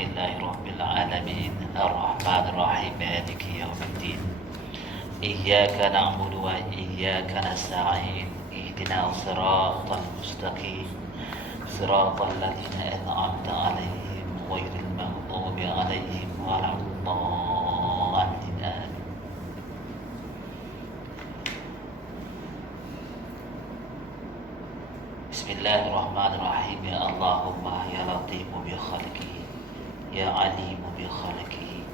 لله رب العالمين الرحمن الرحيم مالك يوم الدين إياك نعبد وإياك نستعين اهدنا الصراط المستقيم صراط الذين أنعمت عليهم غير المغضوب عليهم ولا الضالين آمين. Bismillahirrahmanirrahim. Ya Allahumma ya latifu bi khalqihi, ya alimu bi khalqihi,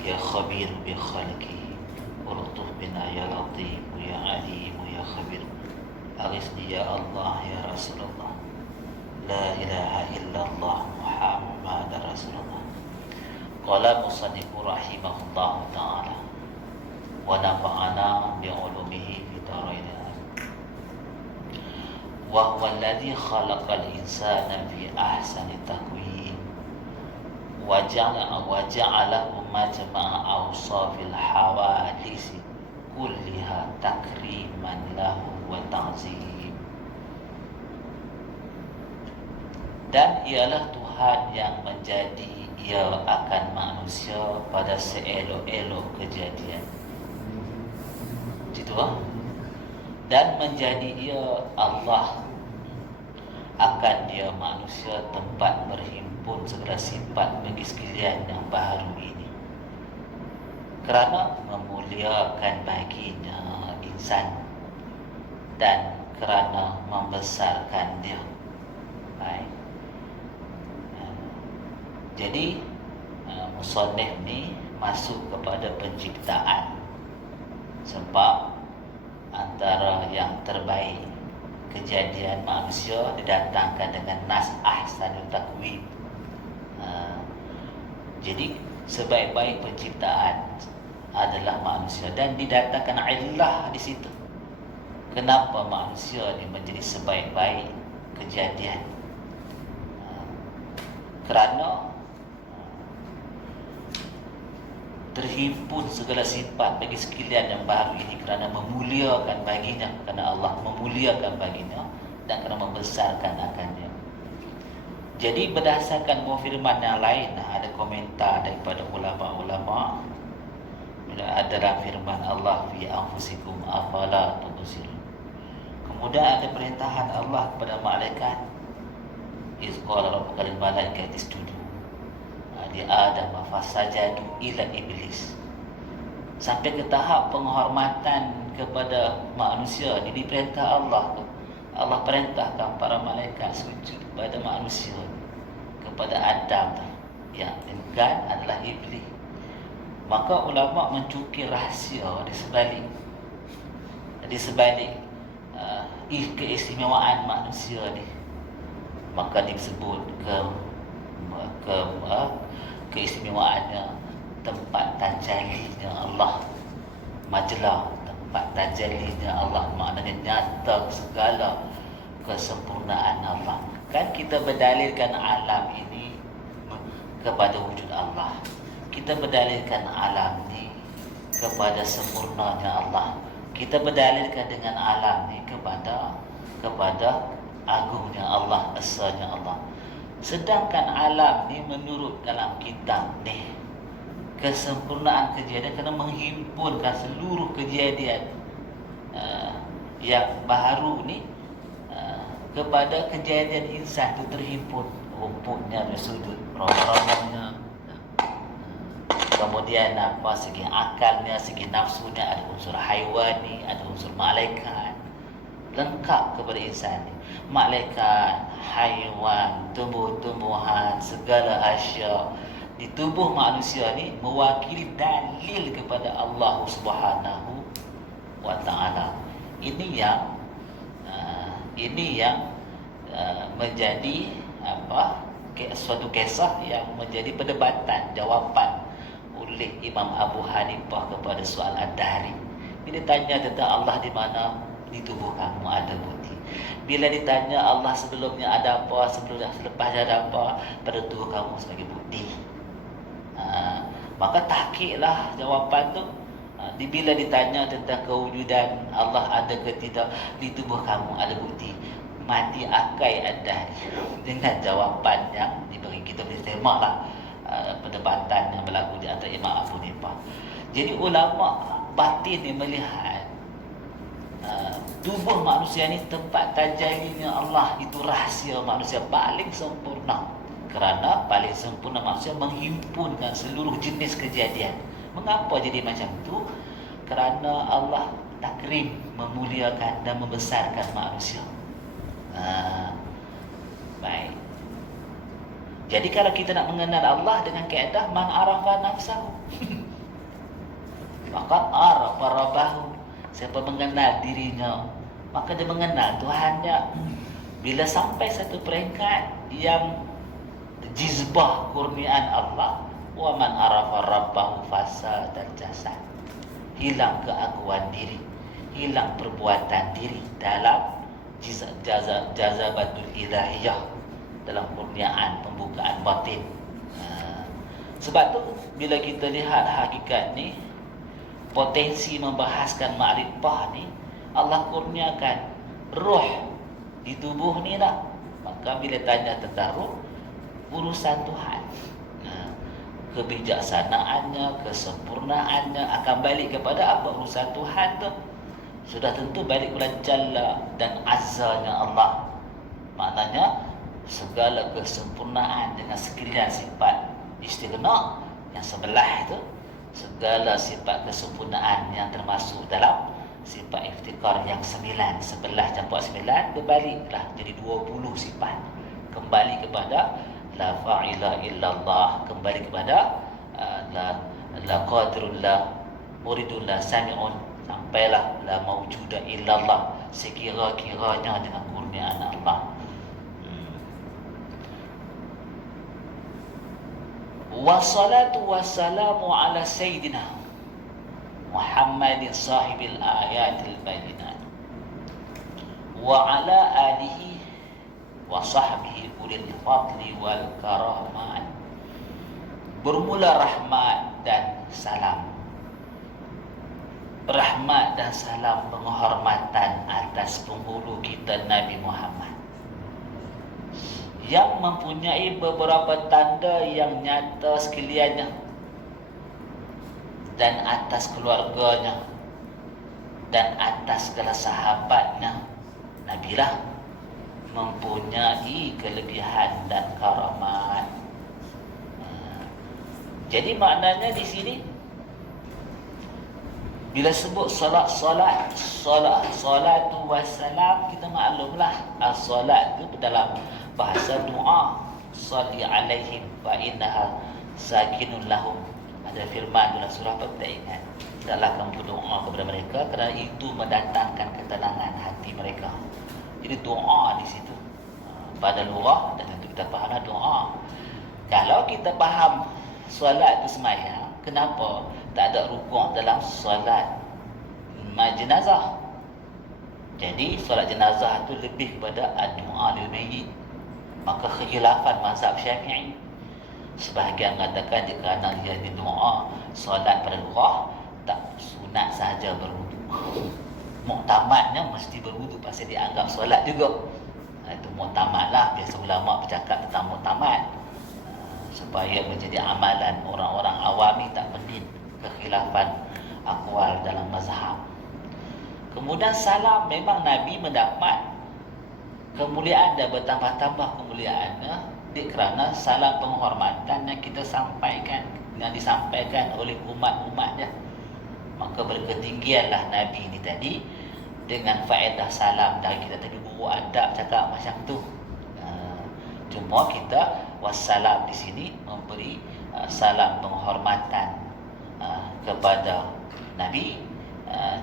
ya khabiru bi khalqihi, ulutuf bina ya latifu ya alimu ya khabir. Aghithni ya Allah ya Rasulullah, la ilaha illallah Muhammad Rasulullah. Qala musannifu rahimahullah ta'ala wa nafa'ana bi ulumihi fi darain. Wa huwa alladhi khalaqal insana fi ahsani taqwim wa ja'alahu majma'a awsafil hawadisi kulliha takriman lahu wa ta'zim. Dan ialah Tuhan yang menjadi ia akan manusia pada seelok-elok kejadian. Itu dan menjadi ia Allah akan dia manusia tempat berhimpun segala sifat bagi sekalian yang baru ini, kerana memuliakan baginya insan dan kerana membesarkan dia. Baik. Jadi musannif ni masuk kepada penciptaan, sebab antara yang terbaik kejadian manusia didatangkan dengan nas ahsanul taqwim. Jadi sebaik-baik penciptaan adalah manusia dan didatangkan illah di situ. Kenapa manusia ini menjadi sebaik-baik kejadian? Kerana terhimpun segala sifat bagi sekalian yang baru ini, kerana memuliakan baginya, kerana Allah memuliakan baginya dan kerana membesarkan akannya. Jadi berdasarkan buah firman yang lain, ada komentar daripada ulama-ulama adalah firman Allah fi anfusikum afala tubsirun. Kemudian ada perintahan Allah kepada malaikat, iz qala rabbuka lil malaikati isjudu di Adam fasajadu ila iblis, sampai ke tahap penghormatan kepada manusia. Ini perintah Allah. Allah perintahkan para malaikat sujud kepada manusia, kepada Adam yang kan adalah iblis. Maka ulama mencukir rahsia di sebalik keistimewaan manusia ni. Maka disebut keistimewaannya tempat tajallinya Allah, majlah tempat tajallinya Allah, maknanya nyata segala kesempurnaan Allah. Kan kita berdalilkan alam ini kepada wujud Allah, kita berdalilkan alam ini kepada sempurnanya Allah, kita berdalilkan dengan alam ini kepada agungnya Allah, esanya Allah. Sedangkan alam ni menurut dalam kitab ni kesempurnaan kejadian kerana menghimpunkan seluruh kejadian yang baru ni kepada kejadian insan itu terhimpun. Rumputnya bersujud, roh-rohnya, kemudian segi akalnya, segi nafsunya, ada unsur haywani, ada unsur malaikat, lengkap kepada insan ni. Malaikat, haiwan, tumbuh-tumbuhan, segala asya di tubuh manusia ni mewakili dalil kepada Allah Subhanahu wa ta'ala. Ini yang menjadi suatu kisah yang menjadi perdebatan, jawapan oleh Imam Abu Hanifah kepada soal ad-dahri. Bila ditanya tentang Allah di mana, di tubuh kamu ada bukti. Bila ditanya Allah sebelumnya ada apa, selepasnya ada apa, pada tubuh kamu sebagai bukti. Maka tahqiqlah jawapan tu. Bila ditanya tentang kewujudan Allah ada ke tidak, di tubuh kamu ada bukti. Mati akai ad-dahri dengan jawapan yang diberi, kita boleh semaklah perdebatan yang berlaku di antara Imam Abu Hanifah. Jadi ulama batin ni melihat tubuh manusia ni tempat tajallinya Allah, itu rahsia manusia paling sempurna. Kerana paling sempurna manusia menghimpunkan seluruh jenis kejadian. Mengapa jadi macam tu? Kerana Allah takrim, memuliakan dan membesarkan manusia. Baik. Jadi kalau kita nak mengenal Allah dengan kaedah man arafa nafsahu maka arafa rabbahu. Siapa mengenal dirinya, maka dia mengenal Tuhannya. Bila sampai satu peringkat yang jizbah kurniaan Allah, wa man arafa rabbahu fasadan jasad, hilang keakuan diri, hilang perbuatan diri dalam jazabatul ilahiyah, dalam kurniaan pembukaan batin. Sebab tu bila kita lihat hakikat ni, potensi membahaskan makrifah ni, Allah kurniakan roh di tubuh ni lah. Maka bila tanya tentang roh, urusan Tuhan, kebijaksanaannya, kesempurnaannya akan balik kepada apa? Urusan Tuhan tu. Sudah tentu balik kepada Jalla dan Azzanya Allah. Maknanya segala kesempurnaan dengan sekalian sifat istighna yang sebelah itu, segala sifat kesempurnaan yang termasuk dalam sifat iftikar yang 9, 11 campur 9, berbaliklah jadi 20 sifat. Kembali kepada la fa'ila illallah, kembali kepada la qadirullah, muridullah, sami'un, sampailah la mawjuda illallah, sekira-kiranya dengan kurniaan Allah. Wassalatu wassalamu ala sayyidina Muhammadin sahibil ayatil bayinat wa ala alihi wa sahbihi ulil fadli wal karamat. Bermula rahmat dan salam, rahmat dan salam penghormatan atas penghulu kita Nabi Muhammad, yang mempunyai beberapa tanda yang nyata sekaliannya, dan atas keluarganya dan atas segala sahabatnya. Nabilah mempunyai kelebihan dan karamat. Jadi maknanya di sini bila sebut salatu wassalam, kita maklumlah as-salat itu dalam bahasa doa, salli alaihim fa innaha sakinun lahum. Ada firman dalam surah apa kita ingat, hendaklah kamu berdoa kepada mereka kerana itu mendatangkan ketenangan hati mereka. Jadi doa di situ pada lugah, dan tentu kita fahamlah doa. Kalau kita faham solat itu sembahyang, kenapa tak ada rukuk dalam solat jenazah? Jadi solat jenazah itu lebih kepada doa lil mayyit. Maka kekhilafan mazhab Syafi'i, sebahagian mengatakan jika nak dia doa solat pada lugah, tak sunat sahaja berwuduk, muktamadnya mesti berwuduk, pasal dianggap solat juga. Itu muktamad lah, biasa ulama bercakap tentang muktamad, supaya menjadi amalan orang-orang awam ni tak pening kekhilafan akwal dalam mazhab. Kemudian salam, memang Nabi mendapat kemuliaan dan bertambah-tambah kemuliaannya kerana salam penghormatan yang kita sampaikan, yang disampaikan oleh umat-umatnya. Maka berketinggianlah Nabi ini tadi dengan faedah salam. Dan kita tadi guru adab cakap macam tu. Cuma kita wassalam di sini memberi salam penghormatan kepada Nabi,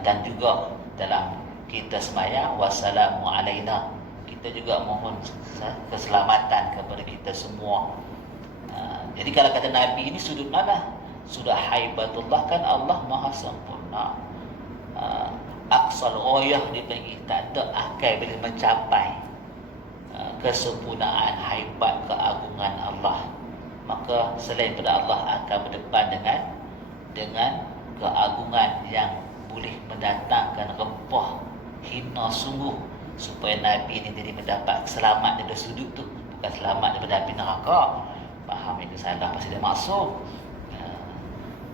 dan juga dalam kita sembahyang wassalamu alaina, kita juga mohon keselamatan kepada kita semua. Jadi kalau kata Nabi ini sudut mana? Sudah haibatullah, kan Allah maha sempurna. Aqsal ghayah dipanggil, tak ada akal boleh mencapai kesempurnaan, haibat, keagungan Allah. Maka selain pada Allah akan berdepan dengan keagungan yang boleh mendatangkan rempah hina sungguh, supaya Nabi ini jadi mendapat selamat daripada sudut tu. Bukan selamat daripada api neraka, Faham itu salah pasti dia maksud.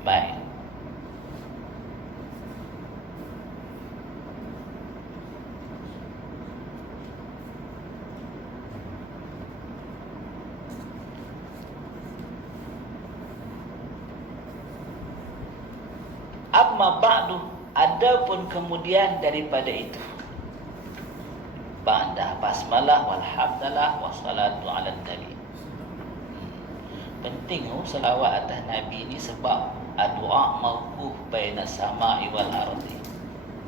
Baik. Amma ba'du, adapun kemudian daripada itu, ba'da basmalah walhamdalah wassalatu ala nabi. Penting selawat atas Nabi ni sebab doa mauquf baina sama'i wal ardi.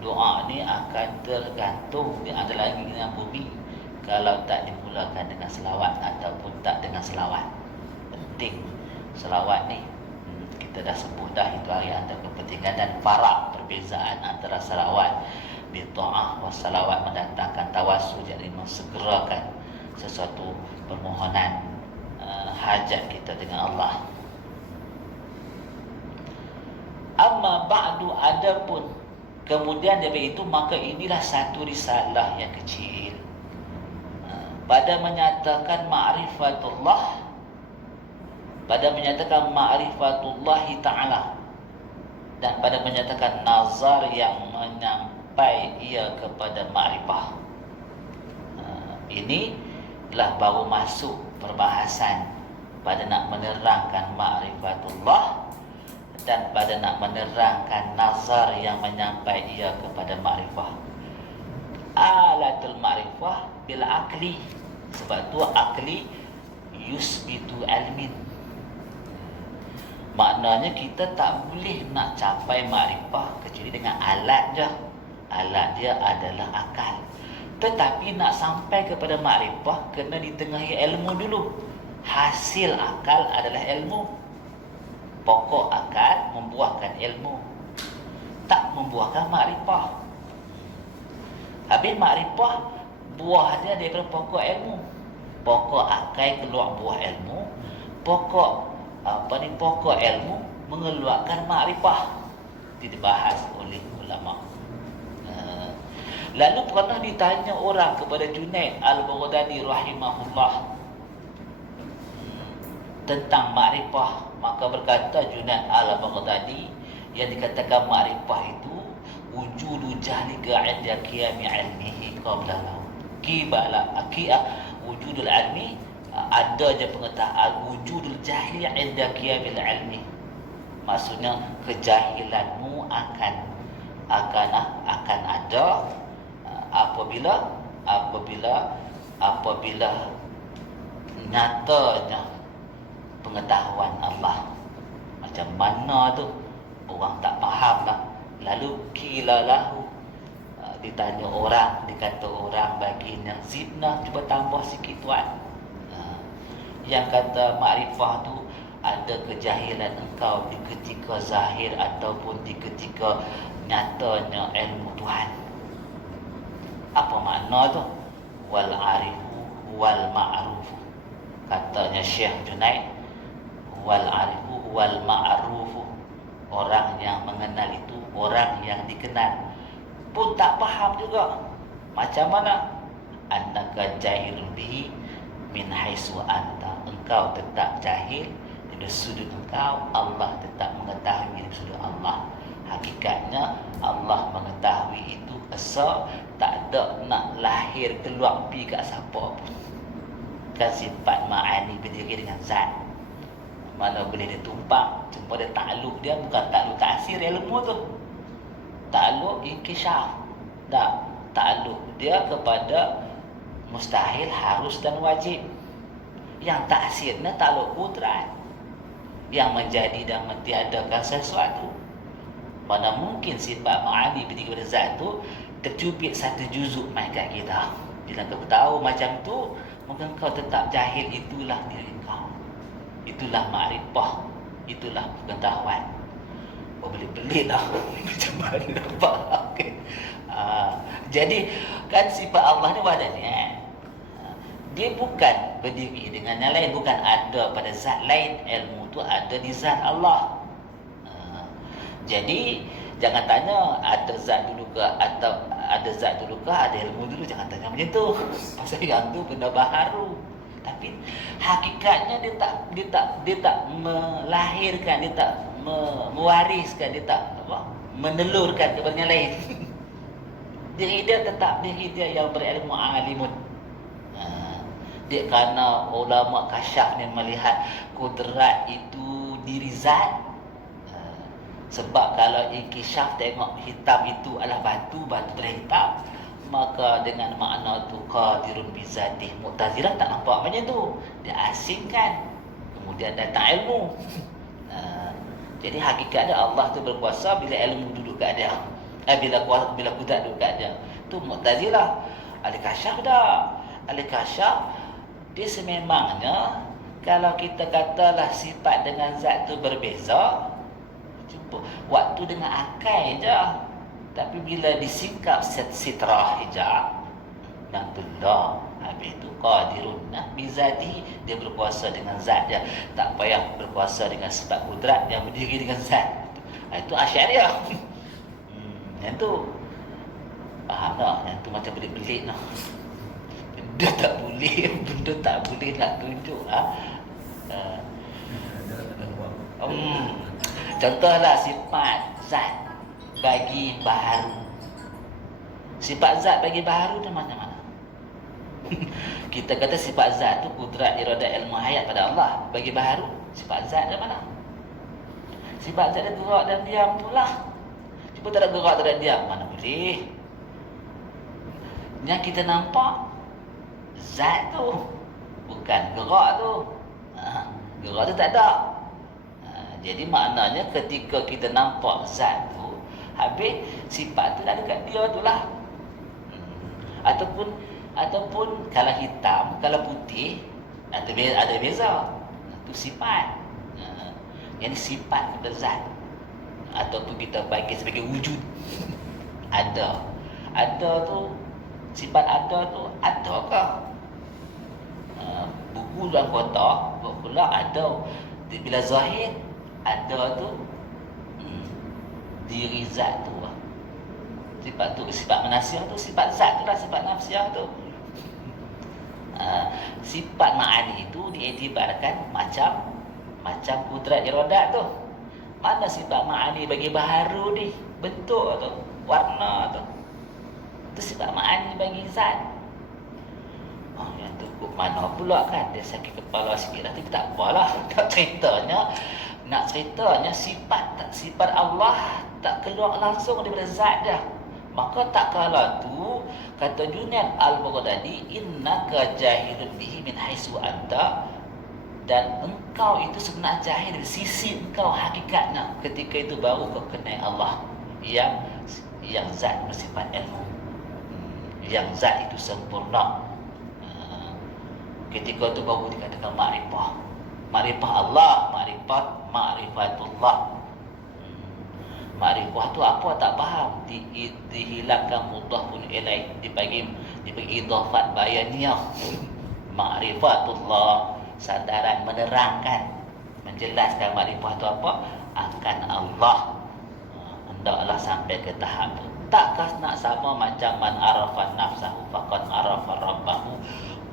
Doa ni akan tergantung di antara langit dengan bumi kalau tak dimulakan dengan selawat ataupun tak dengan selawat. Penting selawat ni. Kita dah sebut dah itu hari antara kepentingan dan farak perbezaan antara selawat bitta'ah wassalawat mendatangkan tawassul, jadi mensegerakan sesuatu permohonan hajat kita dengan Allah. Amma ba'du, adapun kemudian daripada itu, maka inilah satu risalah yang kecil pada menyatakan ma'rifatullah, pada menyatakan ma'rifatullahi ta'ala, dan pada menyatakan nazar yang menyampai ia kepada ma'rifah. Inilah baru masuk perbahasan pada nak menerangkan ma'rifatullah dan pada nak menerangkan nazar yang menyampai ia kepada ma'rifah. Alatul ma'rifah bil akli, sebab tu akli yusbitu ilmin. Maknanya kita tak boleh nak capai ma'rifah kecuali dengan alat je. Alat dia adalah akal. Tetapi nak sampai kepada ma'rifah kena ditengahi ilmu dulu. Hasil akal adalah ilmu. Pokok akal membuahkan ilmu, tak membuahkan ma'rifah. Habis ma'rifah buah dia daripada pokok ilmu. Pokok akal keluar buah ilmu. Pokok ilmu mengeluarkan ma'rifah. Itu dibahas oleh ulama. Lalu pernah ditanya orang kepada Junaid Al-Baghdadi rahimahullah tentang makrifah, maka berkata Junaid Al-Baghdadi, yang dikatakan makrifah itu wujudu jahlika 'inda qiyami 'ilmihi qablahu. Wujudul ilmi, adanya pengetahuan, wujudul jahli 'inda qiyamil ilmi. Maksudnya kejahilanmu akan ada apabila nyatanya pengetahuan Allah. Macam mana tu orang tak faham lah. Lalu kilalahu, ditanya orang, dikata orang baginya, zidna, cuba tambah sikit tuan. Yang kata makrifah tu ada kejahilan engkau di ketika zahir ataupun di ketika nyatanya ilmu Tuhan. Apa makna tu? Wal arifu wal ma'rufu. Katanya Syekh Junaid, wal arifu wal ma'rufu. Orang yang mengenal itu, orang yang dikenal pun tak faham juga. Macam mana? Annaka jahilun bihi min haisu anta. Engkau tetap jahil dari sudut engkau, Allah tetap mengetahui dari sudut Allah. Hakikatnya Allah mengetahui itu asal tak ada nak lahir keluar pi kat siapa pun. Kan sifat ma'ani berdiri dengan zat. Mana boleh dia tumpak, cuma dia takluk dia bukan takluk taksir ilmu tu. Takluk inkishaf. Tak, takluk dia kepada mustahil, harus dan wajib. Yang taksirnya takluk kudrat, yang menjadi dan mentiadakan sesuatu. Mana mungkin sifat ma'ani berdiri kepada zat tu tercubit satu juzuk mai kat kita. Bila kau tahu macam tu, maka kau tetap jahil. Itulah diri kau. Itulah makrifah. Itulah pengetahuan. Kau boleh pelik lah macam mana nampak. Okay. Jadi kan sifat Allah ni wadahnya, dia bukan berdiri dengan yang lain, bukan ada pada zat lain. Ilmu tu ada di zat Allah. Jadi jangan tanya ada zat dulu ke atau ada zat dulu ke ada ilmu dulu. Jangan tanya macam tu. Pasal yang tu benda baharu. Tapi hakikatnya dia tak melahirkan, dia tak mewariskan, dia tak menelurkan kepada yang lain. Diri dia tetap diri dia yang berilmu alimun. Dia kerana ulama kasyaf ni melihat kudrat itu diri zat. Sebab kalau inkishaf tengok hitam itu adalah batu berhitam, maka dengan makna tu qadirun bizatih. Mu'tazilah tak nampak macam tu. Dia asingkan. Kemudian datang ilmu. Jadi hakikatnya Allah tu berkuasa bila ilmu duduk kat dia. Bila kudrat duduk kat dia. Tu Mu'tazilah. Ahli kasyaf dah. Ahli kasyaf dia sememangnya kalau kita katalah sifat dengan zat tu berbeza, jumpa waktu dengan akal je. Tapi bila disingkap sitrah hijab, Nabdullah, habis itu qadirun bizati, dia berkuasa dengan zat dia, tak payah berkuasa dengan sifat kudrat yang berdiri dengan zat. Itu Asy'ariyah. Yang tu faham tak? Yang tu macam belik-belik noh. Benda tak boleh nak tunjuk. Contohlah sifat zat bagi baharu. Sifat zat bagi baharu tu mana-mana. Kita kata sifat zat tu kudrat, iradah, ilmu, hayat pada Allah. Bagi baharu, sifat zat dari mana? Sifat zat dia gerak dan diam tu lah. Cuba tak ada gerak, tak ada diam, mana boleh. Yang kita nampak zat tu, bukan gerak tu. Gerak tu tak ada. Jadi maknanya ketika kita nampak zat tu, habis sifat tu dah dekat dia tu lah. Ataupun kalau hitam, kalau putih, ada beza. Itu sifat. Yang sifat kepada zat. Ataupun kita bagi sebagai wujud. Ada tu, sifat ada tu, adakah? Buku dalam kotak, pula ada. Bila zahir, ada tu diri zat tu lah. Sifat tu, sifat menasiah tu, sifat zat tu lah, sifat nafsiah tu. Sifat ma'ani itu diiktibarkan macam kudrat iradat tu. Mana sifat ma'ani bagi baharu ni? Bentuk tu, warna tu. Itu sifat ma'ani bagi zat. Yang tu mana pula kan? Dia sakit kepala sikit lah, tapi tak apalah. Nak ceritanya sifat Allah tak keluar langsung daripada zat dia. Maka tak kala tu kata Junaid Al-Baghdadi, innaka jahilun bihi min haitsu anta, dan engkau itu sebenarnya jahil dari sisi engkau hakikatnya. Ketika itu baru kau kenal Allah yang zat bersifat ilmu, yang zat itu sempurna. Ketika itu baru dikatakan ma'rifah. Ma'rifah Allah, ma'rifatullah. Ma'rifah tu apa tak faham, dihilangkan mudhafun ilaih, dibagi idhafat bayaniyah. Ma'rifatullah, sadaran, menerangkan, menjelaskan ma'rifah tu apa, akan Allah. Hendaklah sampai ke tahap tu. Takkah nak sama macam man arafa nafsahu faqad arafa rabbahu,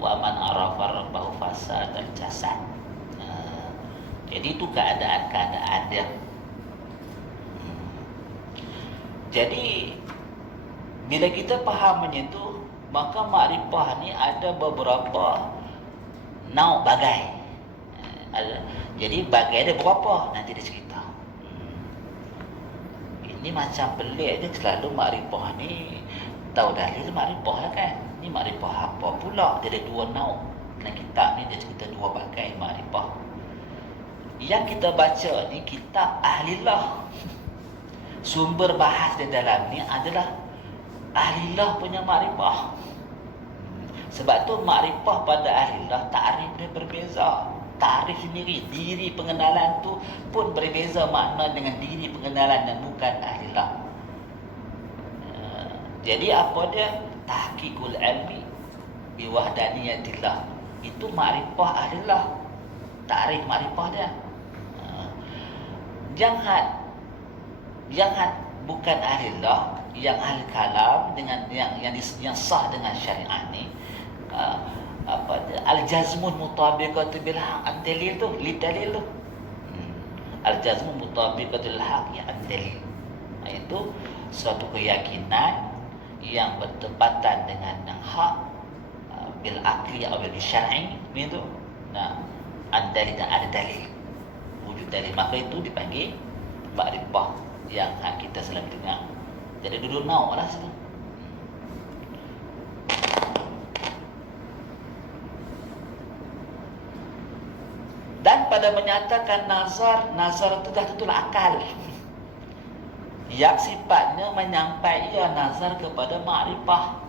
wa man arafa rabbahu fasadal jasad. Jadi itu keadaan dia. Jadi bila kita faham macam tu, maka makrifah ni ada beberapa nauk bagai. Jadi bagai dia berapa? Nanti dia cerita. Ini macam pelik dia, selalu makrifah ni tahu dalil makrifah lah kan. Ni makrifah apa pula? Dia ada dua nauk. Dalam kitab ni dia cerita dua bagai makrifah. Yang kita baca ni kitab Ahlillah. Sumber bahas di dalam ni adalah Ahlillah punya makrifah. Sebab tu makrifah pada Ahlillah ta'rif dia berbeza. Ta'rif sendiri, diri pengenalan tu pun berbeza makna dengan diri pengenalan yang bukan Ahlillah. Jadi apa dia? Tahqiqul ilmi biwahdaniyatillah. Itu makrifah Ahlillah. Ta'rif makrifah dia. Yang bukan Ahlillah, yang ahli kalam dengan yang sah dengan syariat ni, apa dia, al-jazmun mutabiqatu bil haq ad-dalil tu, lidalil tu. Al-jazmun mutabiqatul haq ya ad-dalil. Itu suatu keyakinan yang bertepatan dengan yang hak bil aqli atau bil syar'i itu. Nah, ad-dalil dan ada dalil. Wujud dalil, maka itu dipanggil makrifah yang kita selalu dengar. Jadi dulu nau lah situ. Dan pada menyatakan nazar itu dah tentu akal. Yang sifatnya menyampaikan nazar kepada makrifah.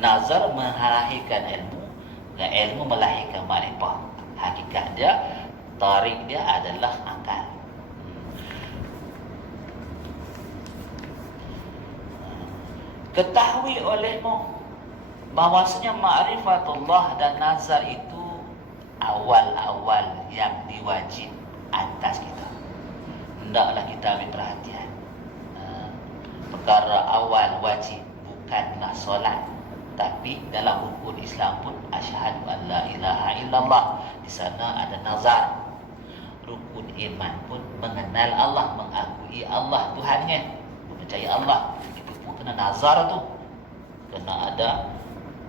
Nazar melahirkan ilmu, dan ilmu melahirkan makrifah. Hakikat dia, tarik dia adalah akal. Ketahui olehmu bahwasanya ma'rifatullah dan nazar itu awal-awal yang diwajib atas kita. Hendaklah kita ambil perhatian. Perkara awal wajib bukanlah solat, tapi dalam rukun Islam pun asyhadu an la ilaha illallah, di sana ada nazar. Rukun iman pun mengenal Allah, mengakui Allah Tuhannya, percaya Allah. Itu pun kena nazar tu, kena ada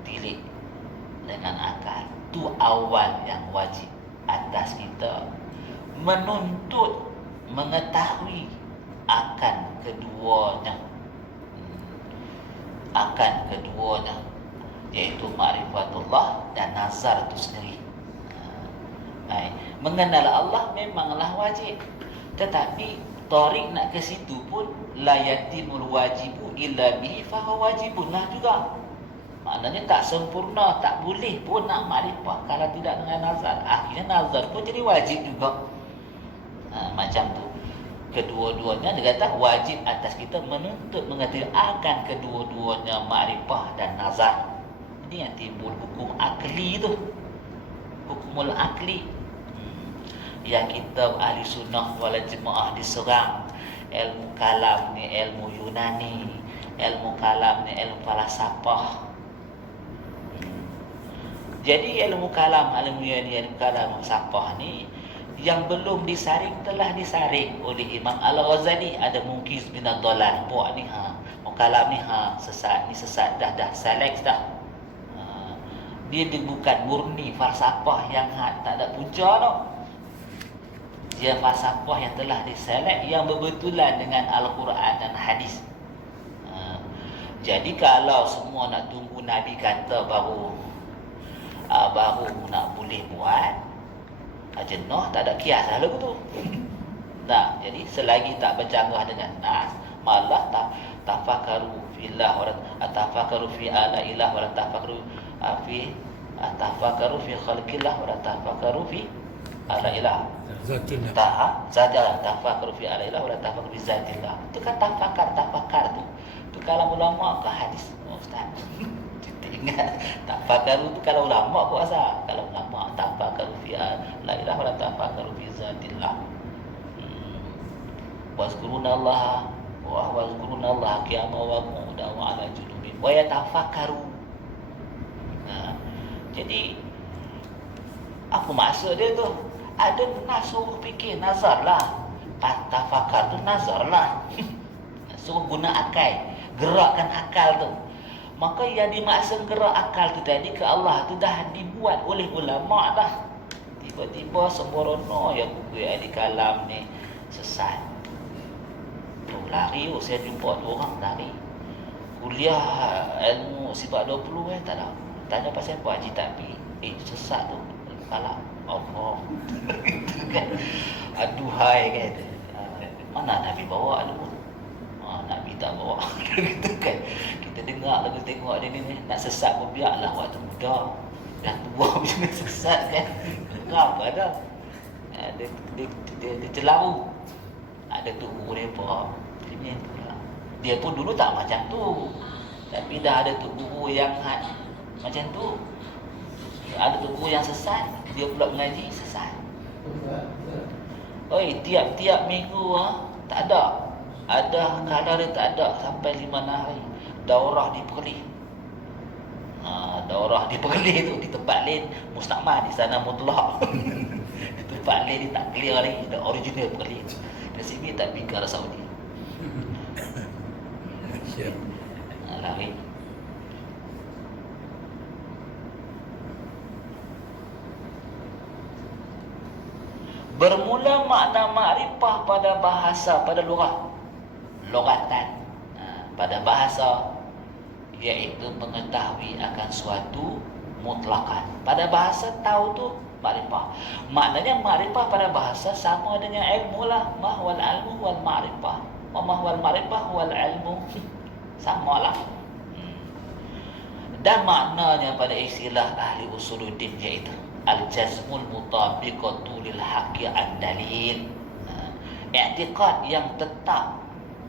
tilik dengan akal. Itu awal yang wajib atas kita, menuntut mengetahui akan keduanya, iaitu ma'rifatullah dan nazar itu sendiri. Mengenal Allah memanglah wajib, tetapi tarik nak ke situ pun la yatimul wajibu illa bihi fa huwa wajibun lah juga. Maknanya tak sempurna, tak boleh pun nak makrifah kalau tidak dengan nazar. Akhirnya nazar pun jadi wajib juga. Macam tu. Kedua-duanya dia kata wajib atas kita menuntut mengetahui akan kedua-duanya makrifah dan nazar. Ini yang timbul hukum akli tu. Hukumul akli. Yang kita ahli sunnah wal jemaah diserang. Ilmu kalam ni ilmu Yunani, ilmu kalam ni ilmu falsafah. Jadi ilmu kalam, ilmu falsafah ni yang belum disaring telah disaring oleh Imam Al-Ghazali. Ada Munkiz bin Ad-Dalal. Buat ni kalam ni sesat, ni sesat dah select dah. Dia bukan murni falsafah yang tak ada punca tau. Dia falsafah yang telah diselect yang berbetulan dengan Al-Quran dan hadis. Jadi kalau semua nak tunggu Nabi kata baru nak boleh buat, jenuh, tak ada kias lah lagu tu. Tak, jadi selagi tak bercanggah dengan nas, malah tafakaru fillah wa tafakaru fi ala ilah wa tafakaru fi khalqillah wa tafakaru fi ala ilah zatillah. Tafakaru fi ala ilah wa tafakaru fi zatillah. Itu kan tafakar tu. Tu kalau ulama ke hadis, ustaz. Ingat, tafakaru tu kalau ulama kau asal. Kalau ulama tafakaru fi la ilaha wa tafakaru fi zatillah. Wazkurunallaha wa wazkurunallaha qiyaman wa qu'udan wa ala junubin wa yatafakkaru. Jadi apa maksud dia tu? Ada nas suruh fikir, nazar lah. Tafakar tu nazar lah. Suruh guna akal, gerakkan akal tu. Maka yang dimaksud gerak akal tu tadi ke Allah tu dah dibuat oleh ulama dah. Tiba-tiba sembrono yang buku ahli kalam ni sesat. Tu lari, saya jumpa tu orang lari. Kuliah ilmu sifat 20 tak tahu. Tanya pasal apa Haji Takbi. Sesat tu kalam. Allah. Kan. Aduhai kan. Mana Nabi bawa tu? Nabi tak bawa. Gitu kan. Kita dengar lagu tengok dia ni nak sesat pun biarlah waktu muda. Dah tua macam sesat kan. Dengar apa dah. Dia celaru. Ada tu guru dia apa. Dia pun dulu tak macam tu. Tapi dah ada tu guru yang macam tu. Ada tu guru yang sesat. Dia pula mengaji sesat. Oi, tiap-tiap minggu tak ada. Ada kadang dia tak ada sampai 5 hari. Daurah di Perlis. Daurah di Perlis tu, di tempat lain mustahman, di sana mutlak. Di tempat lain dia tak clear lagi, the original Perlis. Di sini tak pergi ke Arab Saudi. Lari. Bermula makna makrifah pada bahasa, pada lugatan, pada bahasa, iaitu mengetahui akan suatu mutlakan. Pada bahasa tahu tu makrifah. Maknanya makrifah pada bahasa sama dengan ilmu lah. Mahwal ilmu wal makrifah. Wa mahwal makrifah wal ilmu. Samalah. Dan maknanya pada istilah ahli usuluddin iaitu al-jazmul mutabiqatu lil haqqi an-dalil. I'tiqad yang tetap.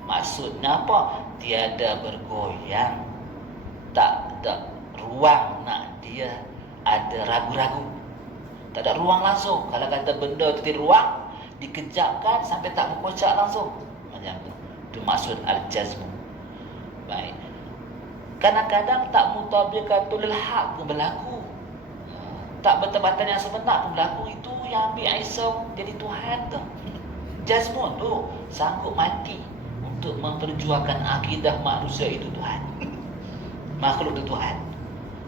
Maksudnya apa? Tiada bergoyang, tak ada ruang nak dia ada ragu-ragu. Tak ada ruang langsung. Kalau kata benda tu tiada ruang, dikejapkan sampai tak berkocak langsung. Macam tu. Itu maksud al-jazmu. Baik. Kadang-kadang tak mutabiqatul haq pun berlaku. Tak bertepatan yang sebenar pun berlaku. Itu yang ambil Isa jadi Tuhan tu. Jazmun tu sanggup mati untuk memperjuangkan akidah manusia itu Tuhan. Makhluk itu Tuhan.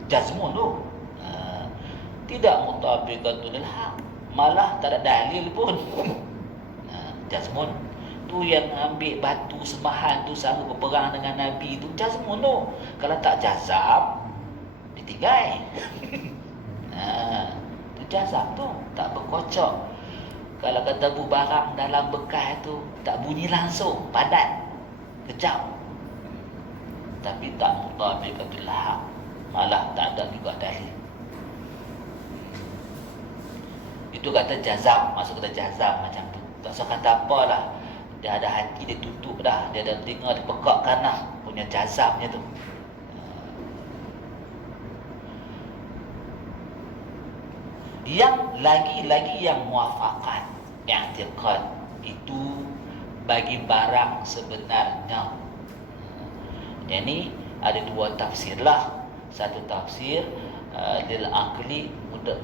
Jazmun tu tidak mutabiqatul haq, malah tak ada dalil pun. Jazmun tu yang ambil batu sembahan tu sanggup berperang dengan Nabi tu, jazmun tu. Kalau tak jazam ditinggal. Tu jazam tu tak berkocok. Kalau kata barang dalam bekas tu tak bunyi langsung, padat, kejap. Tapi tak mutabiqatul haq, malah tak ada juga dalil. Itu kata jazam, masuk kata jazam macam tu. Tak usah kata apalah. Dia ada hati, dia tutup dah. Dia ada telinga, dia pekakkan lah. Punya jazamnya tu. Yang lagi-lagi yang muafakat, i'tiqad, itu bagi barang sebenarnya. Jadi ada dua tafsir lah. Satu tafsir lil aqli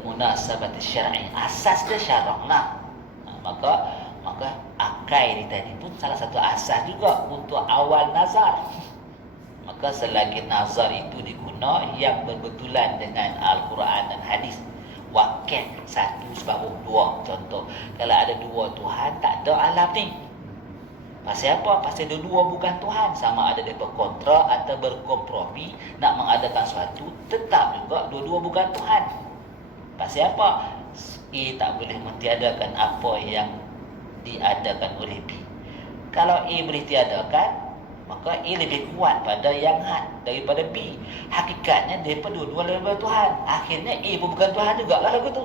munasabat syar'i, asas dia syarak lah. Maka akal ni tadi pun salah satu asas juga untuk awal nazar. Maka selagi nazar itu diguna yang berbetulan dengan Al-Quran dan hadis. Wakil satu separuh dua. Contoh, kalau ada dua Tuhan, tak ada alam ni. Pasal apa? Pasal dua-dua bukan Tuhan. Sama ada dia berkontra atau berkompromi nak mengadakan sesuatu, tetap juga dua-dua bukan Tuhan. Pasal apa? A tak boleh mentiadakan apa yang diadakan oleh B. Kalau A boleh tiadakan, maka A lebih kuat pada yang had daripada B. Hakikatnya mereka dua-dua daripada Tuhan. Akhirnya A pun bukan Tuhan juga lah lagu tu.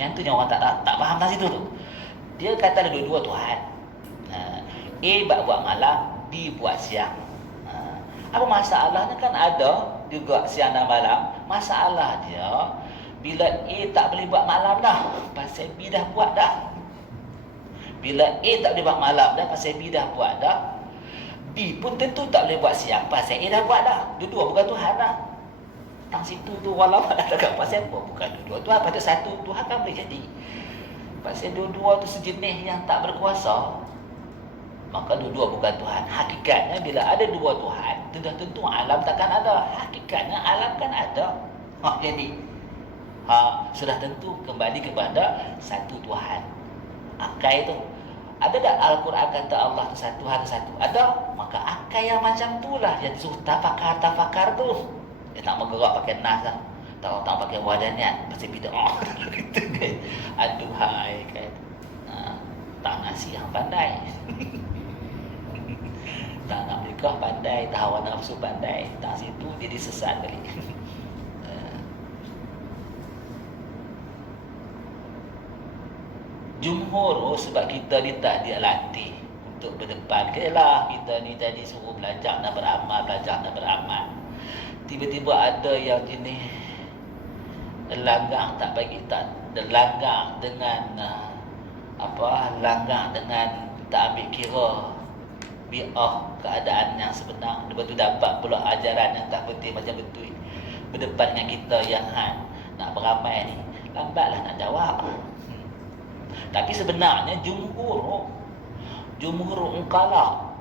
Yang tu yang orang tak faham tentang situ tu. Dia kata ada dua-dua Tuhan. A buat malam, B buat siang. Apa masalahnya? Kan ada juga siang dan malam. Masalah dia bila A tak boleh buat malam dah, pasal B dah buat dah. Bila A tak boleh buat malam dah, pasal B dah buat dah. B pun tentu tak boleh buat siang, pasal A dah buat dah. Dua-dua bukan Tuhan dah. Tang situ tu walau dah cakap pasal apa? Bukan dua-dua Tuhan, pasal satu Tuhan kan boleh jadi. Pasal dua-dua tu sejenis yang tak berkuasa, maka dua-dua bukan Tuhan. Hakikatnya bila ada dua Tuhan, sudah tentu alam takkan ada. Hakikatnya alam kan ada. Jadi sudah tentu kembali kepada satu Tuhan. Akal itu ada tak Al-Quran kata Allah tu satu, Tuhan satu? Ada. Maka akal yang macam itulah yang suruh tafakar tu. Dia tak bergerak pakai nas lah. Tak pakai wadaniyat, pasal bid'ah. Aduhai kan. Tak nasi yang pandai. Tak nak nikah pandai, tak hawa nafsu pandai. Tak situ dia disesat kali. Jumhur sebab kita ni tak dia latih untuk berdepan. Kelah kita ni tadi suruh belajar nak beramal. Tiba-tiba ada yang jenis langgar tak bagi, tak langgar dengan langgar dengan tak ambil kira bi'ah keadaan yang sebenar. Lepas tu dapat pula ajaran yang tak betul macam betul. berdepan dengan kita yang nak beramai ni, lambatlah nak jawab. Tapi sebenarnya jumhur ukala,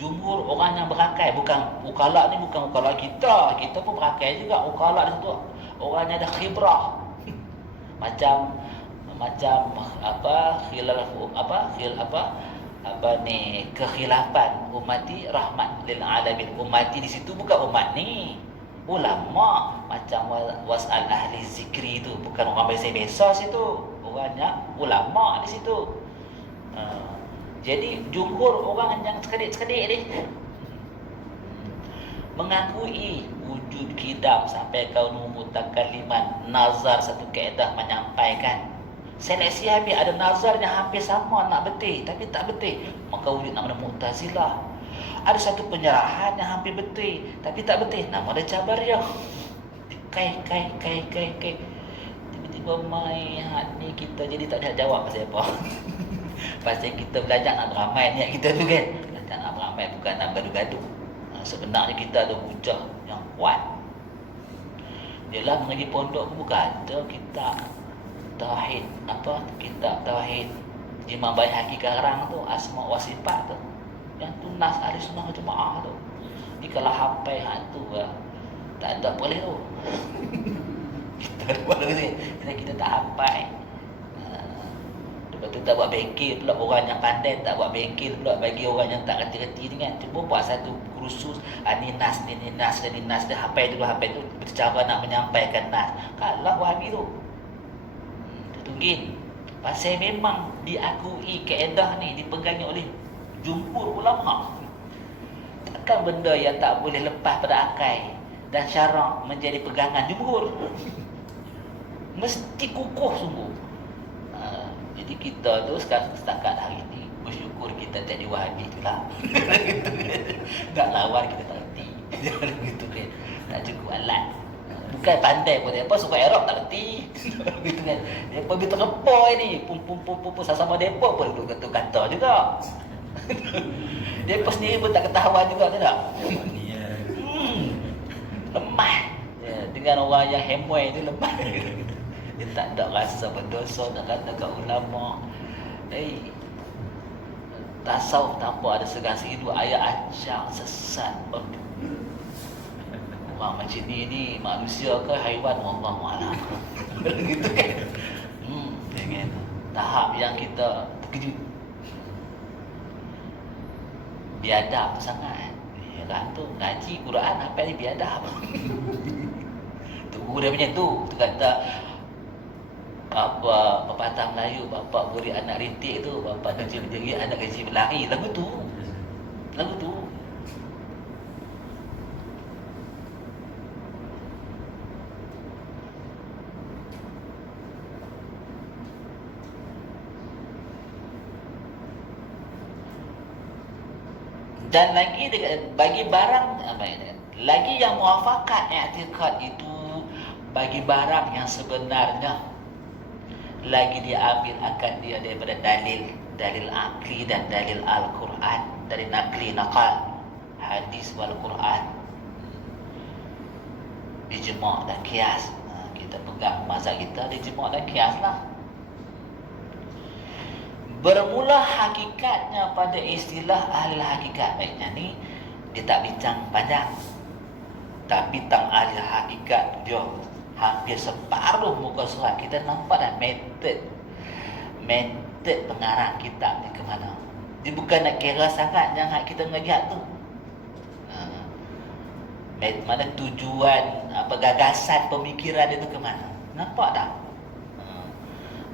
jumhur orang yang berakai, bukan ukala ni bukan ukala kita pun berakai juga. Ukala di situ orang yang ada khibrah. macam kekhilafan ummati rahmat lil alamin. Ummati di situ bukan umat ni, ulama. Macam wasal ahli zikri tu bukan orang biasa-biasa situ, orangnya ulama di situ. Jadi jumhur orang yang sekedik-sekedik ni mengakui wujud kidam sampai kaunu mutakaliman. Nazar satu kaedah menyampaikan. Seleksi habis ada nazarnya hampir sama nak betul tapi tak betul, maka wujud nama Mu'tazilah. Ada satu penyerahan yang hampir betul tapi tak betul, nama dia Jabariyah. Kai tiba-tiba mai ni kita jadi tak ada jawab pasal apa. Pasal kita belajar nak beramai, niat kita tu kan belajar nak beramai, bukan nak gaduh-gaduh. Sebenarnya kita ada hujah yang kuat. Dalam mengaji pondok pun bukan ada kita tauhid, kitab tauhid Imam Baihaqi karang tu, asma wa sifat tu, yang tu nas ahli sunnah wal jemaah tu. Ni kalau hafal tu tak ada boleh tu. Kita boleh kita tak hafal. Lepas tu tak buat bengkel pula, orang yang pandai tak buat bengkel pula bagi orang yang tak reti-reti ni kan. Cuba buat satu kursus, ni nas dia hafal dulu, hafal tu cara nak menyampaikan nas. Kalah Wahabi tu. Tunggin. Pasal memang diakui kaedah ni dipegangi oleh jumhur ulama. Takkan benda yang tak boleh lepas pada akal dan syarak menjadi pegangan jumhur. Mesti kukuh sungguh. Jadi kita tu setakat hari ni bersyukur kita jadi Wahabi itulah. Tak lawan kita tak reti. Gitu kan. Tak cukup alat. Bukan pandai pun apa, suka Arab tak reti. Gitu kan. Depa bi terepoi ni, pum sama depa pun kata juga. Depa sendiri pun tak ketahuan juga tak? Lemah. Ya, dengan orang yang hemoi tu lemah. Dia tak ada rasa berdosa, nak kata kat ulama. Tasawuf tanpa ada segasi itu ayat acang sesat. Orang macam ni manusia ke haiwan, wallahu a'lam. Gitu kan. Dengan tahap yang kita terkejut. Biadab sangat. Yalah tu ngaji Quran apa ni biadab. Tu dia punya tu kata apa pepatah Melayu, bapak beri anak rintik tu, bapak kerja berdiri, anak kerja berlari. Lagu tu. Dan lagi bagi barang lagi yang muafakat i'tiqad itu, bagi barang yang sebenarnya lagi diambil akan dia daripada dalil akli dan dalil Al-Quran, dari nakal hadis wal Quran, ijma' dan qiyas. Kita pegang mazhab kita ijma' dan qiyas lah. Bermula hakikatnya pada istilah ahli hakikat. Baiknya ni dia tak bincang panjang, tapi tang ahli hakikat dia hampir separuh muka surat kita nampak dah metod pengarang kitab ni ke mana. Dia bukan nak kira sangat yang kita ngelihat tu. Mana tujuan, gagasan pemikiran dia tu ke mana. Nampak tak?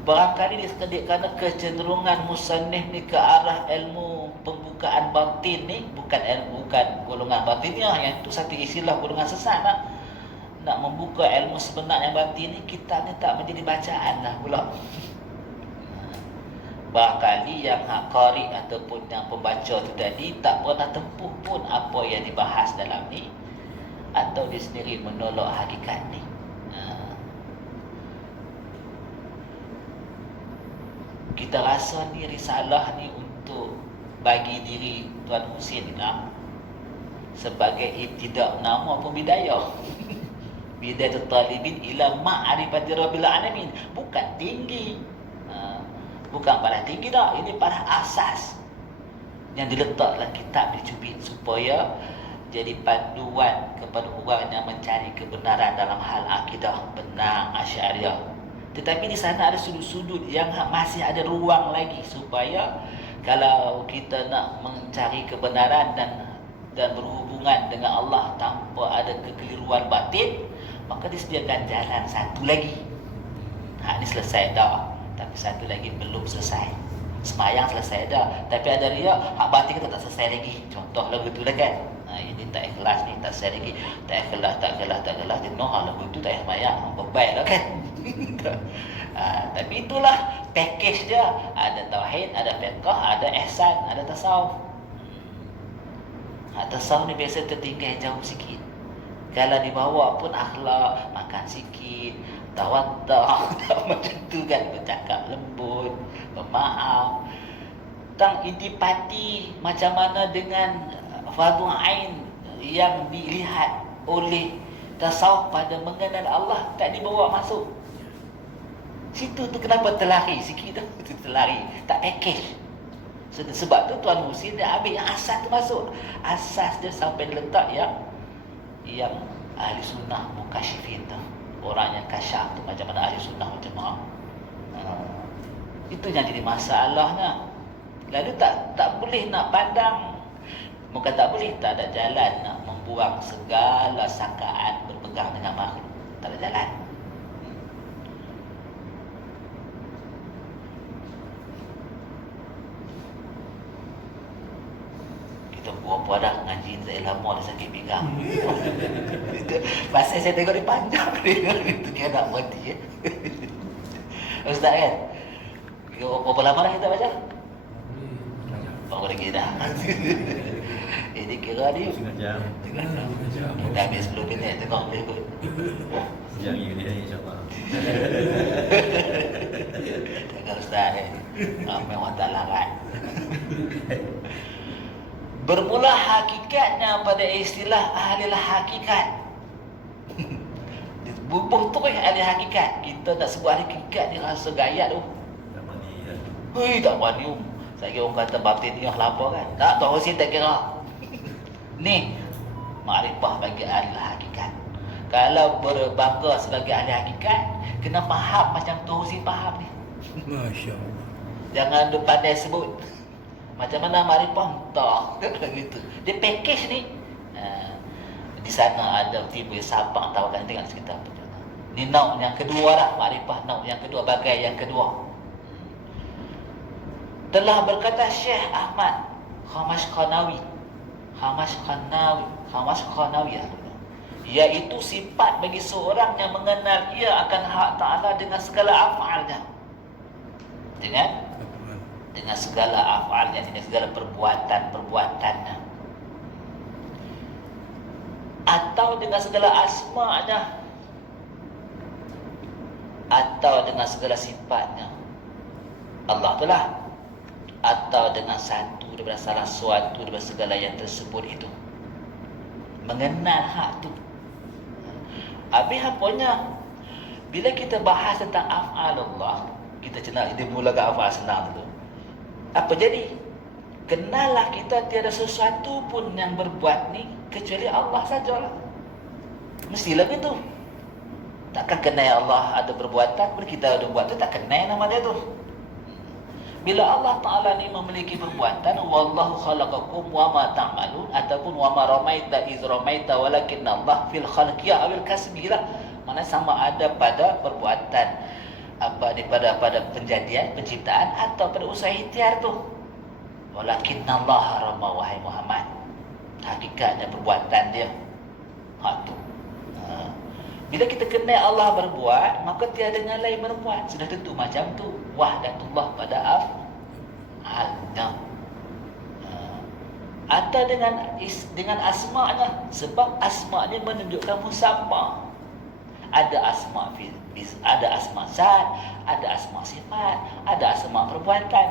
Barangkali dia sekedik kerana kecenderungan musannif ni ke arah ilmu pembukaan batin ni, bukan golongan batinnya, yang itu satu istilah golongan sesat lah. Nak membuka ilmu sebenar yang batin ni, kitab ni tak menjadi bacaan lah pula. Barangkali yang qari ataupun yang pembaca tu tadi tak pernah tempuh pun apa yang dibahas dalam ni, atau dia sendiri menolak hakikat ni. Kita rasa ni risalah ni untuk bagi diri Tuan Husin lah sebagai ibtidak nama pun bidayah. Bidayatul talibin ila ma'rifati rabbil alamin. Bukan tinggi. Bukan pada tinggi dah. Ini pada asas yang diletak dalam kitab dicubit supaya jadi panduan kepada orang yang mencari kebenaran dalam hal akidah benar Asy'ariyah. Tetapi di sana ada sudut-sudut yang masih ada ruang lagi supaya kalau kita nak mencari kebenaran dan berhubungan dengan Allah tanpa ada kekeliruan batin, maka disediakan jalan satu lagi. Ini selesai dah, tapi satu lagi belum selesai. Semayang selesai dah, tapi ada riak, hak batin kita tak selesai lagi. Contoh lagu tu lah kan. Ini tak ikhlas ni, tak selesai lagi. Tak ikhlas. Dia lagu tu tak semayang. Bebai lah kan. Tapi itulah package dia. Ada tauhid, ada fiqh, ada ihsan, ada tasawuf. Tasawuf ni biasa tertinggal jauh sikit. Kalau dibawa pun akhlak, makan sikit, tawaddah, macam tu kan, bercakap lembut, bermaaf. Tang intipati macam mana dengan fardu ain yang dilihat oleh tasawuf pada mengenal Allah tak dibawa masuk. Situ tu kenapa terlari sikit tu, terlari, tak package. Sebab tu Tuan Husin dia ambil yang asas tu masuk. Asas dia sampai letak yang ahli sunnah mukasyifin tu. Orang yang kasyaf tu macam mana ahli sunnah macam mana. Itu yang jadi masalahnya. Lalu tak boleh nak pandang. Bukan tak boleh, tak ada jalan nak membuang segala sangkaan berpegang dengan makhluk. Tak ada jalan. Kita buat dah ngaji saya lama dah sakit pinggang. Pasal saya tengok dia panjang dia. Itu kira nak berhenti. Ustaz kan? Berapa lama dah kita baca? Baru lagi dah. Ini kira ni setengah jam. Kita ambil 10 minit tengok boleh kot. Sejam lagi dia insya-Allah. Tengok Ustaz ni. Memang tak larat. Bermula hakikatnya pada istilah ahli hakikat. Bubuh terus ahli hakikat. Kita nak sebut ahli hakikat ni rasa gayat tu. Tak mandi dah. Hei, tak mandi. Saya kira orang kata batiniah lapar kan. Tak tahu sih tak kira. Ni makrifah bagi ahli hakikat. Kalau berbangga sebagai ahli hakikat, kena faham macam tu si faham ni. Masya-Allah. Jangan dia pandai sebut. Macam mana makrifah tak gitu. Dia package ni. Di sana ada tiba sabak tahu kan tengok sekitar tu. Ni nauk yang kedua lah, makrifah nauk yang kedua, bagai yang kedua. Telah berkata Syekh Ahmad Khamash Qanawi, iaitu sifat bagi seorang yang mengenal ia akan hak Ta'ala dengan segala af'alnya, dengan segala af'alnya, dengan segala perbuatan-perbuatannya, atau dengan segala asma'nya, atau dengan segala sifatnya Allah telah, atau dengan satu daripada salah suatu daripada segala yang tersebut itu. Mengenal hak tu. Habis apanya? Bila kita bahas tentang af'al Allah, kita dia mulakan af'al senang tu. Apa jadi? Kenallah kita tiada sesuatu pun yang berbuat ni kecuali Allah sajalah. Mestilah begitu. Takkan kenal Allah ada perbuatan, bila kita ada buat tu tak kenal nama dia tu. Bila Allah Ta'ala ni memiliki perbuatan, wallahu khalaqakum wa ma ta'malun, ataupun wa ma ramaita iz ramaita walakinna Allah fil khalqi awil kasbi lah. Mana sama ada pada perbuatan apa ni, pada penjadian, penciptaan, atau pada usaha ikhtiar tu. Walakinna Allah rama, wahai Muhammad. Hakikatnya perbuatan dia. Hak tu. Bila kita kenal Allah berbuat, maka tiada yang lain berbuat. Sudah tentu macam tu. Wahdatullah pada af'alnya. Atau dengan asma'nya. Sebab asma'nya menunjukkan musamma. Ada asma' ada asma' zat, ada asma' sifat, ada asma' perbuatan.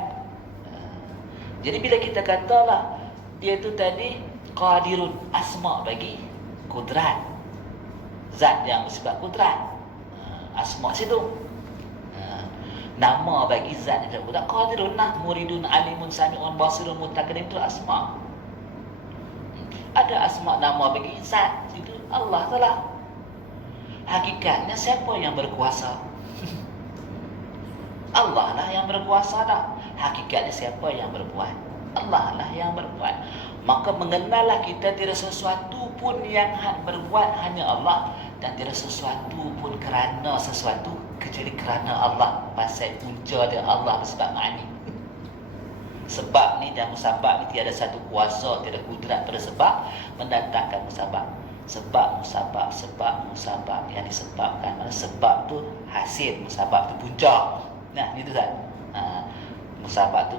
Jadi bila kita katalah dia tu tadi qadirun, asma' bagi kudrat. Zat yang bersifat kudrat. Asma situ. Nama bagi zat yang bersifat qadirun, muridun, alimun, sami'un, basirun, mutakalim itu asma. Ada asma nama bagi zat itu Allah Taala. Hakikatnya siapa yang berkuasa? Allah lah yang berkuasa dah. Hakikatnya siapa yang berbuat? Allah lah yang berbuat. Maka mengenallah kita tidak sesuatu pun yang berbuat hanya Allah, dan tidak sesuatu pun kerana sesuatu kecuali kerana Allah. Pasal punca dia Allah bersebab ma'ani. Sebab ni dan musabab ni tiada satu kuasa, tiada kudrat pada sebab mendatangkan musabab. Sebab musabab yang disebabkan. Mana sebab tu hasil, musabab tu punca. Nah, itu kan. Musabab tu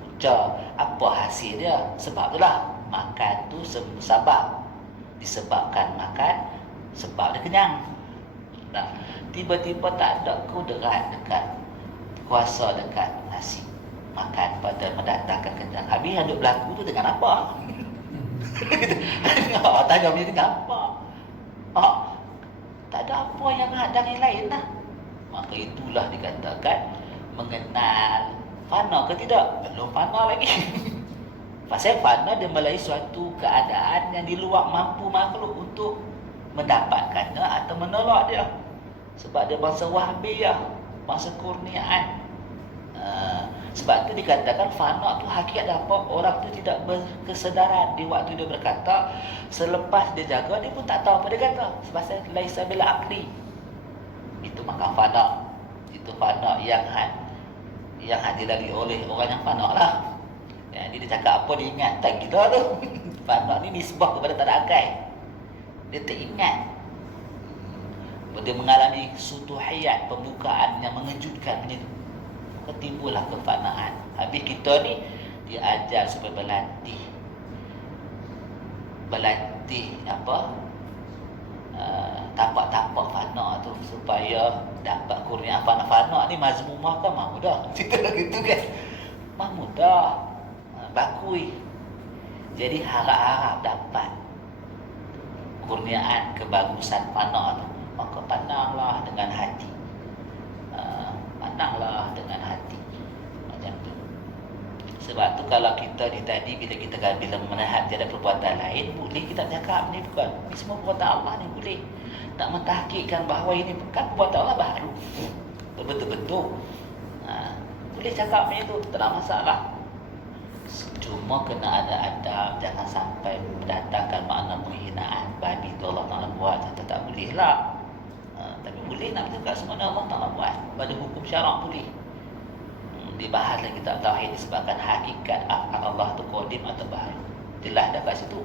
punca. Apa hasil dia? Sebab tu lah. Makan tu musabab. Disebabkan makan, sebab dia kenyang. Nah, tiba-tiba tak ada kudrat dekat, kuasa dekat nasi makan pada mendatangkan kenyang. Habis yang duk berlaku tu dengan apa? Tanya dia dengan apa? Tak ada apa yang hadang yang lain lah. Maka itulah dikatakan mengenal fana ke tidak? Belum fana lagi. Pasal fana dia melalui suatu keadaan yang di luar mampu makhluk untuk mendapatkannya atau menolak dia. Sebab dia bangsa wahbiyah, bangsa kurniaan. Sebab itu dikatakan fana tu hakikat apa? Orang tu tidak berkesedaran di waktu dia berkata. Selepas dia jaga, dia pun tak tahu apa dia kata. Sebab laisa bil aqli. Itu maka fana. Itu fana yang dilalui oleh orang yang fana lah. Dia cakap apa dia ingat tak kita tu. Fana ni nisbah kepada tak ada akal. Dia teringat. Dia mengalami sutuhiyat, pembukaan yang mengejutkan macam tu. Timbullah kefanaan. Habis kita ni diajar supaya berlatih apa? Tapak-tapak fana tu supaya dapat kurnia fana ni mazmumah kan mahu dah. Cerita gitu kan. Mahu dah. Bakui. Jadi harap-harap dapat kurniaan kebagusan fana tu. Maka pandanglah dengan hati. Pandanglah dengan hati. Macam tu. Sebab tu kalau kita tadi bila kita bila melihat tiada perbuatan lain, boleh kita cakap ni bukan. Ini semua perbuatan Allah ni boleh. Tak mentahkikkan bahawa ini bukan perbuatan Allah baru. Betul-betul. Boleh cakap macam tu, tak ada masalah. Cuma kena ada adab, jangan sampai mendatangkan makna penghinaan. Babi tu Allah Ta'ala buat, tak boleh lah. Tapi boleh nak bercakap semuanya Allah Ta'ala buat. Pada hukum syarak boleh. Dibahas lagi kitab tauhid disebabkan hakikat af'al Allah tu qadim atau baru. Jelas dah kat situ.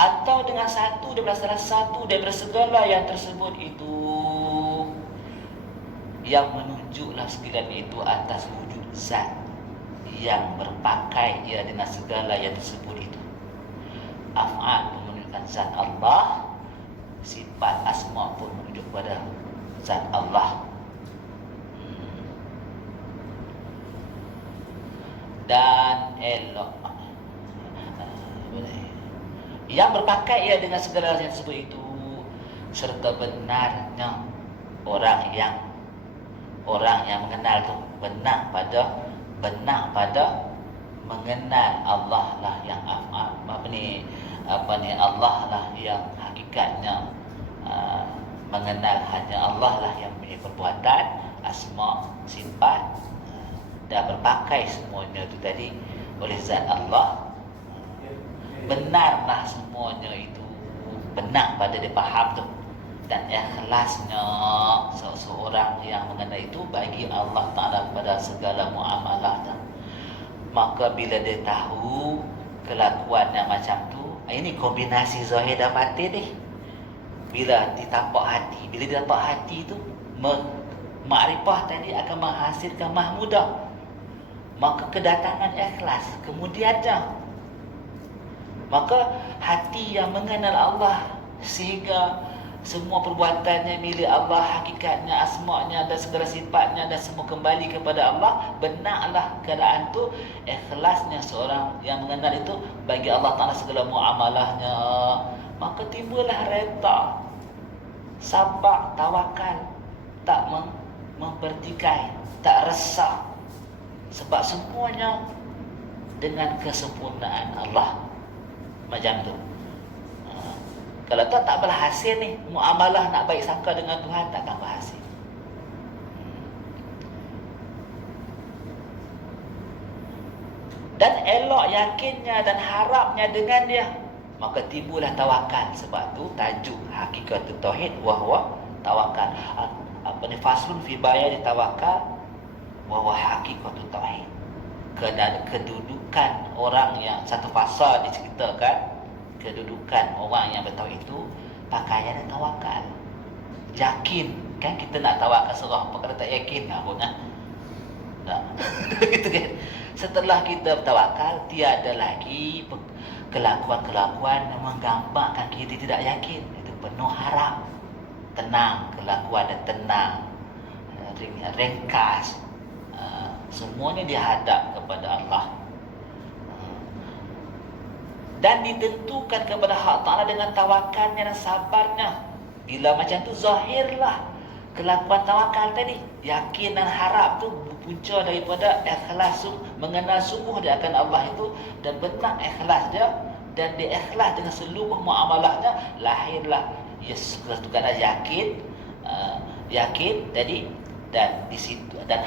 Atau dengan satu daripada salah satu daripada segala yang tersebut itu yang menunjuklah sekalian itu atas wujud zat yang berpakai ia dengan segala yang tersebut itu. Af'al menunjukkan zat Allah, sifat asma pun menunjuk pada zat Allah. Dan elok yang berpakai ia dengan segala yang tersebut itu, serta benarnya orang yang mengenal tu benar pada mengenal Allah lah yang af'al. Apa ni Allah lah yang hakikatnya mengenal hanya Allah lah yang punya perbuatan, asma, sifat, dan berpakai semuanya itu tadi oleh zat Allah. Benarlah semuanya itu, benar pada dia faham tu, dan ikhlasnya seseorang yang mengenal itu bagi Allah Ta'ala pada segala muamalahnya. Maka bila dia tahu kelakuan yang macam tu, ini kombinasi zahir dan batin ni. Bila ditapak hati, bila dia tapak hati tu, makrifah tadi akan menghasilkan mahmudah. Maka kedatangan ikhlas kemudiannya. Maka hati yang mengenal Allah sehingga semua perbuatannya milik Allah, hakikatnya, asma'nya dan segala sifatnya dan semua kembali kepada Allah, benarlah keadaan tu, ikhlasnya seorang yang mengenal itu bagi Allah Ta'ala segala muamalahnya, maka timbullah reda, sabar, tawakal, tak mempertikai, tak resah, sebab semuanya dengan kesempurnaan Allah. Macam tu. Kalau tak berhasil ni, muamalah nak baik sangka dengan Tuhan takkan berhasil. Dan elok yakinnya dan harapnya dengan dia, maka timbullah tawakal. Sebab tu tajuk hakikat tauhid wahwa tawakal. Apa ni, faslun fi bayan tawakal wahwa hakikat tauhid. Kedudukan orang yang satu fasal diceritakan, kedudukan orang yang bertauhid itu pakaian tawakal. Yakin, kan kita nak tawakal serah apa, kalau tak yakin lah pun nah. Gitu kan. Setelah kita bertawakal, tiada lagi kelakuan-kelakuan yang menggambarkan kita tidak yakin. Itu penuh harap, tenang, kelakuan dan tenang, ringkas, semuanya dihadap kepada Allah. Dan ditentukan kepada hak Ta'ala dengan tawakalnya dan sabarnya. Bila macam tu, zahirlah kelakuan tawakal tadi. Yakin dan harap tu punca daripada ikhlas, mengenal sungguh dia akan Allah itu, dan benar ikhlas dia, dan dia ikhlas dengan seluruh muamalahnya, lahirlah yes, ketukan yakin, yakin tadi, dan di situ dan